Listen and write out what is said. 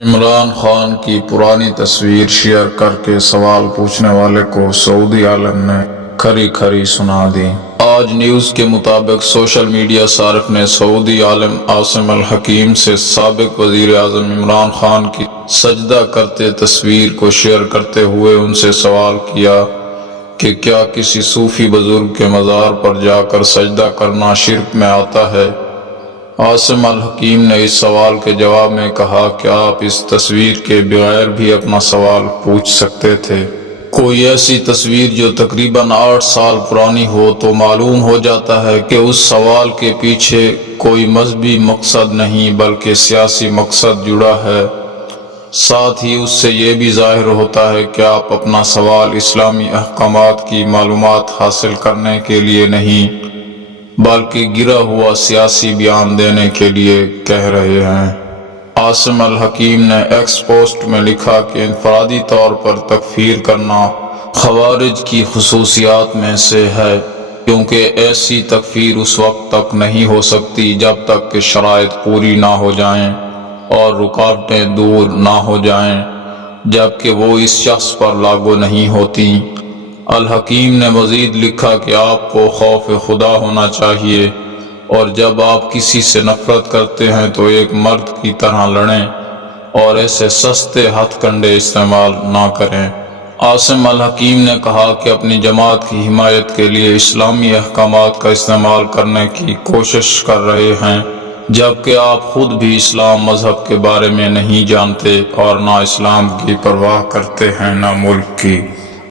عمران خان کی پرانی تصویر شیئر کر کے سوال پوچھنے والے کو سعودی عالم نے کھری کھری سنا دی۔ آج نیوز کے مطابق سوشل میڈیا صارف نے سعودی عالم عاصم الحکیم سے سابق وزیر اعظم عمران خان کی سجدہ کرتے تصویر کو شیئر کرتے ہوئے ان سے سوال کیا کہ کیا کسی صوفی بزرگ کے مزار پر جا کر سجدہ کرنا شرک میں آتا ہے؟ عاصم الحکیم نے اس سوال کے جواب میں کہا کہ آپ اس تصویر کے بغیر بھی اپنا سوال پوچھ سکتے تھے۔ کوئی ایسی تصویر جو تقریباً 8 سال پرانی ہو تو معلوم ہو جاتا ہے کہ اس سوال کے پیچھے کوئی مذہبی مقصد نہیں بلکہ سیاسی مقصد جڑا ہے۔ ساتھ ہی اس سے یہ بھی ظاہر ہوتا ہے کہ آپ اپنا سوال اسلامی احکامات کی معلومات حاصل کرنے کے لیے نہیں بلکہ گرا ہوا سیاسی بیان دینے کے لیے کہہ رہے ہیں۔ عاصم الحکیم نے ایکس پوسٹ میں لکھا کہ انفرادی طور پر تکفیر کرنا خوارج کی خصوصیات میں سے ہے، کیونکہ ایسی تکفیر اس وقت تک نہیں ہو سکتی جب تک کہ شرائط پوری نہ ہو جائیں اور رکاوٹیں دور نہ ہو جائیں، جبکہ وہ اس شخص پر لاگو نہیں ہوتی۔ الحکیم نے مزید لکھا کہ آپ کو خوف خدا ہونا چاہیے اور جب آپ کسی سے نفرت کرتے ہیں تو ایک مرد کی طرح لڑیں اور ایسے سستے ہتھ کنڈے استعمال نہ کریں۔ عاصم الحکیم نے کہا کہ اپنی جماعت کی حمایت کے لیے اسلامی احکامات کا استعمال کرنے کی کوشش کر رہے ہیں، جبکہ آپ خود بھی اسلام مذہب کے بارے میں نہیں جانتے اور نہ اسلام کی پرواہ کرتے ہیں نہ ملک کی۔